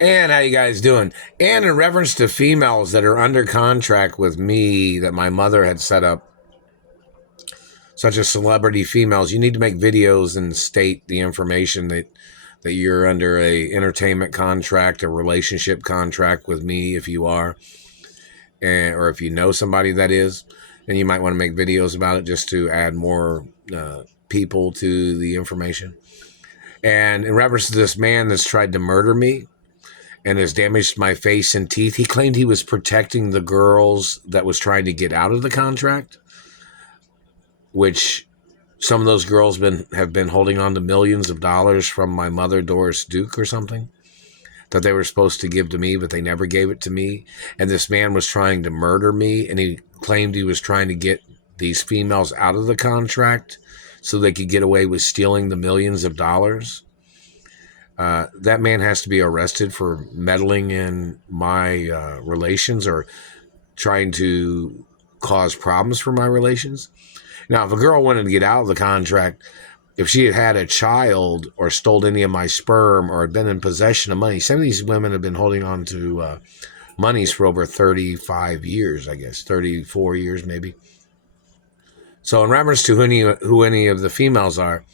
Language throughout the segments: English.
And how you guys doing? And in reference to females that are under contract with me that my mother had set up, such as celebrity females, you need to make videos and state the information that you're under a entertainment contract, a relationship contract with me if you are, or if you know somebody that is, and you might want to make videos about it just to add more people to the information. And in reference to this man that's tried to murder me, and has damaged my face and teeth. He claimed he was protecting the girls that was trying to get out of the contract, which some of those girls have been holding on to millions of dollars from my mother, Doris Duke, or something that they were supposed to give to me, but they never gave it to me. And this man was trying to murder me, and he claimed he was trying to get these females out of the contract so they could get away with stealing the millions of dollars. That man has to be arrested for meddling in my relations or trying to cause problems for my relations. Now, if a girl wanted to get out of the contract, if she had had a child or stole any of my sperm or had been in possession of money, some of these women have been holding on to monies for over 35 years, I guess, 34 years maybe. So in reference to who any of the females are,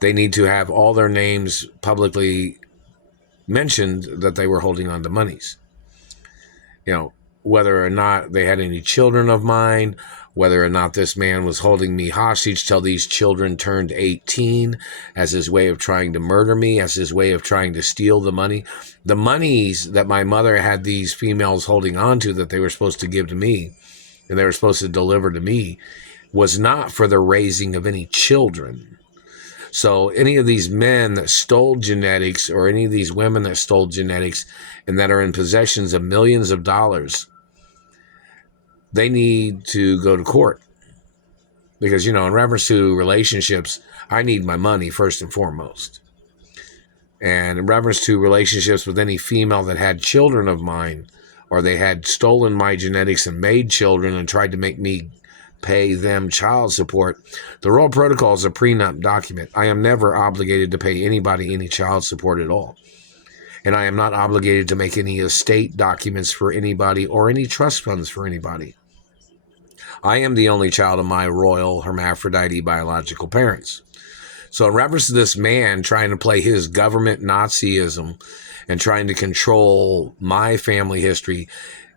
they need to have all their names publicly mentioned that they were holding on to monies. You know, whether or not they had any children of mine, whether or not this man was holding me hostage till these children turned 18 as his way of trying to murder me, as his way of trying to steal the money. The monies that my mother had these females holding on to that they were supposed to give to me and they were supposed to deliver to me was not for the raising of any children. So any of these men that stole genetics or any of these women that stole genetics and that are in possessions of millions of dollars, they need to go to court. Because, in reference to relationships, I need my money first and foremost. And in reference to relationships with any female that had children of mine, or they had stolen my genetics and made children and tried to make me pay them child support, the Royal Protocol is a prenup document. I am never obligated to pay anybody any child support at all. And I am not obligated to make any estate documents for anybody or any trust funds for anybody. I am the only child of my royal hermaphrodite biological parents. So in reference to this man trying to play his government Nazism and trying to control my family history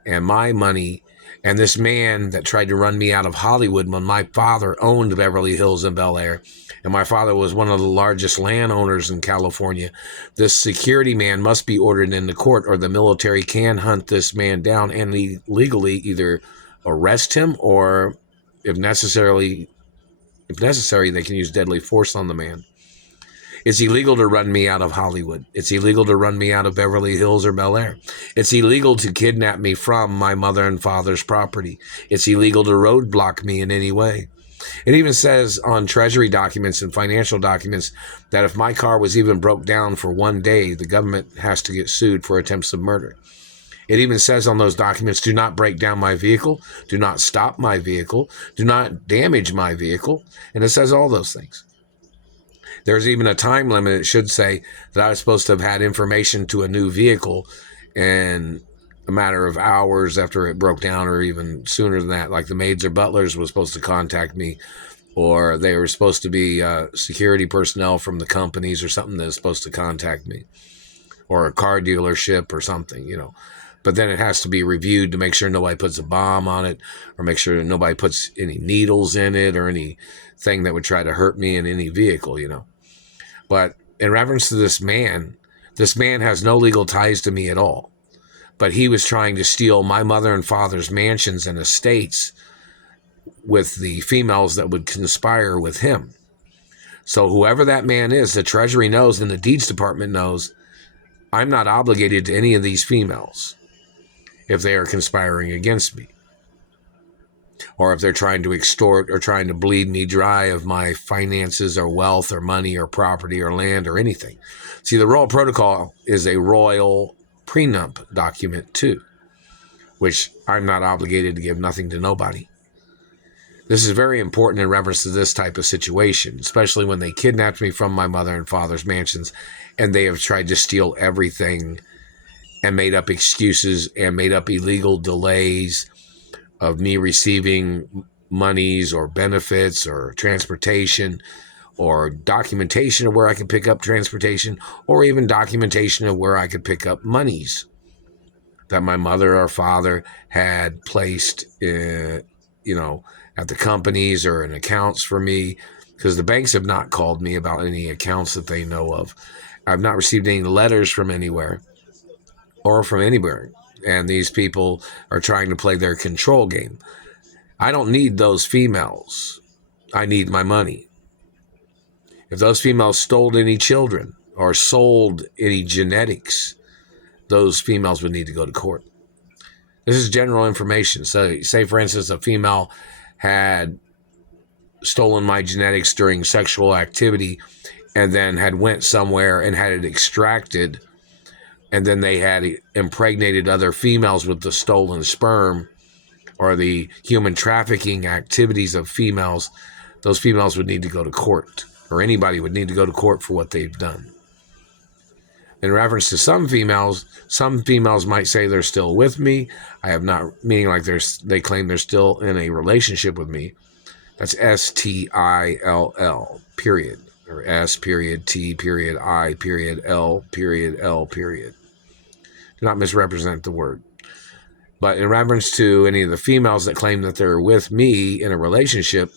and my money, and this man that tried to run me out of Hollywood when my father owned Beverly Hills and Bel Air, and my father was one of the largest landowners in California, this security man must be ordered into court or the military can hunt this man down and legally either arrest him or, if necessary, they can use deadly force on the man. It's illegal to run me out of Hollywood. It's illegal to run me out of Beverly Hills or Bel Air. It's illegal to kidnap me from my mother and father's property. It's illegal to roadblock me in any way. It even says on treasury documents and financial documents that if my car was even broke down for one day, the government has to get sued for attempts of murder. It even says on those documents, do not break down my vehicle, do not stop my vehicle, do not damage my vehicle. And it says all those things. There's even a time limit. It should say that I was supposed to have had information to a new vehicle in a matter of hours after it broke down, or even sooner than that. Like the maids or butlers was supposed to contact me, or they were supposed to be security personnel from the companies or something that was supposed to contact me, or a car dealership or something, But then it has to be reviewed to make sure nobody puts a bomb on it, or make sure nobody puts any needles in it or anything that would try to hurt me in any vehicle, But in reference to this man has no legal ties to me at all. But he was trying to steal my mother and father's mansions and estates with the females that would conspire with him. So whoever that man is, the Treasury knows and the Deeds Department knows, I'm not obligated to any of these females if they are conspiring against me, or if they're trying to extort or trying to bleed me dry of my finances or wealth or money or property or land or anything. See, the Royal Protocol is a royal prenup document too, which I'm not obligated to give nothing to nobody. This is very important in reference to this type of situation, especially when they kidnapped me from my mother and father's mansions and they have tried to steal everything and made up excuses and made up illegal delays of me receiving monies or benefits or transportation or documentation of where I could pick up transportation or even documentation of where I could pick up monies that my mother or father had placed at the companies or in accounts for me, because the banks have not called me about any accounts that they know of. I've not received any letters from anywhere or from anywhere. And these people are trying to play their control game. I don't need those females. I need my money. If those females stole any children or sold any genetics, those females would need to go to court. This is general information. So, say, for instance, a female had stolen my genetics during sexual activity and then had went somewhere and had it extracted, and then they had impregnated other females with the stolen sperm or the human trafficking activities of females. Those females would need to go to court, or anybody would need to go to court for what they've done. In reference to some females might say they're still with me. I have not, meaning like they claim they're still in a relationship with me. That's STILL, period, or S period T period I period L period L period. Do not misrepresent the word. But in reference to any of the females that claim that they're with me in a relationship,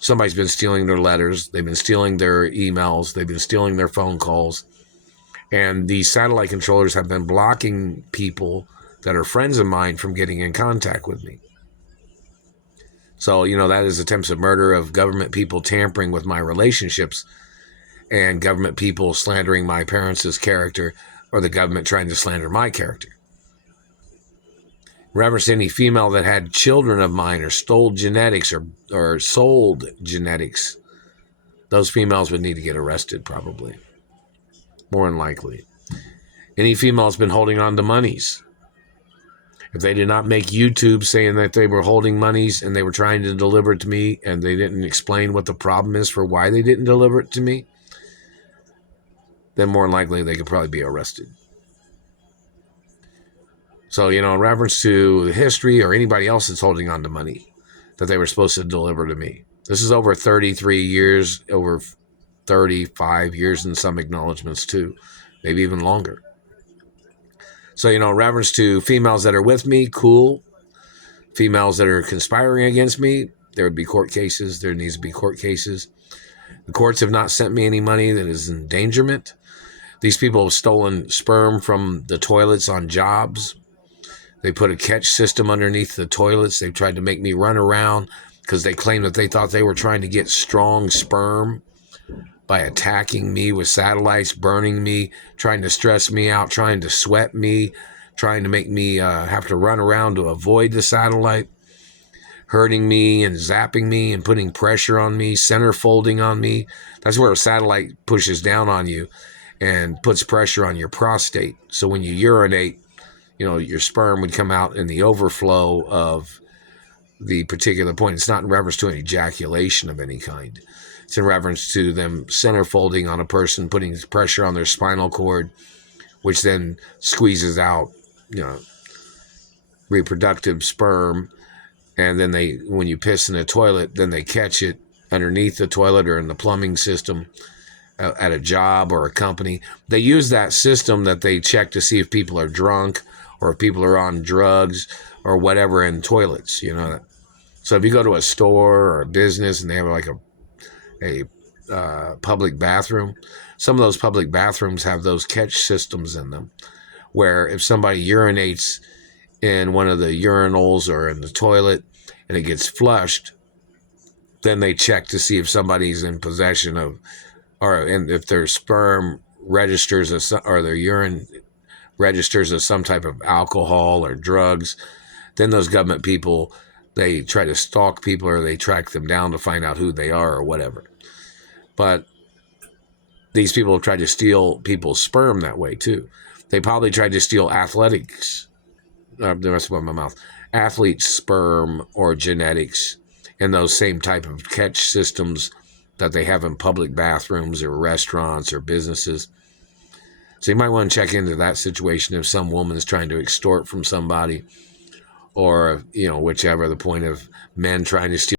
somebody's been stealing their letters, they've been stealing their emails, they've been stealing their phone calls, and these satellite controllers have been blocking people that are friends of mine from getting in contact with me. So, that is attempts of murder of government people tampering with my relationships and government people slandering my parents' character, or the government trying to slander my character. In reference to any female that had children of mine or stole genetics or sold genetics, those females would need to get arrested, probably. More than likely. Any female's been holding on to monies. If they did not make YouTube saying that they were holding monies and they were trying to deliver it to me and they didn't explain what the problem is for why they didn't deliver it to me, then more than likely they could probably be arrested. So, in reference to the history or anybody else that's holding on to money that they were supposed to deliver to me, this is over 33 years, over 35 years in some acknowledgments too, maybe even longer. So, in reference to females that are with me, cool. Females that are conspiring against me, there would be court cases. There needs to be court cases. The courts have not sent me any money that is endangerment. These people have stolen sperm from the toilets on jobs. They put a catch system underneath the toilets. They've tried to make me run around because they claim that they thought they were trying to get strong sperm by attacking me with satellites, burning me, trying to stress me out, trying to sweat me, trying to make me have to run around to avoid the satellite, hurting me and zapping me and putting pressure on me, center folding on me. That's where a satellite pushes down on you and puts pressure on your prostate. So when you urinate, your sperm would come out in the overflow of the particular point. It's not in reference to an ejaculation of any kind. It's in reference to them center folding on a person, putting pressure on their spinal cord, which then squeezes out, reproductive sperm. And then when you piss in a toilet, then they catch it underneath the toilet or in the plumbing system at a job or a company. They use that system that they check to see if people are drunk or if people are on drugs or whatever in toilets, So if you go to a store or a business and they have like a public bathroom, some of those public bathrooms have those catch systems in them where if somebody urinates in one of the urinals or in the toilet and it gets flushed, then they check to see if somebody's in possession of, and if their sperm registers or their urine registers as some type of alcohol or drugs. Then those government people, they try to stalk people or they track them down to find out who they are or whatever. But these people have tried to steal people's sperm that way too. They probably tried to steal athletics. The rest of my mouth. Athletes' sperm or genetics in those same type of catch systems that they have in public bathrooms or restaurants or businesses. So you might want to check into that situation if some woman is trying to extort from somebody, or, whichever, the point of men trying to steal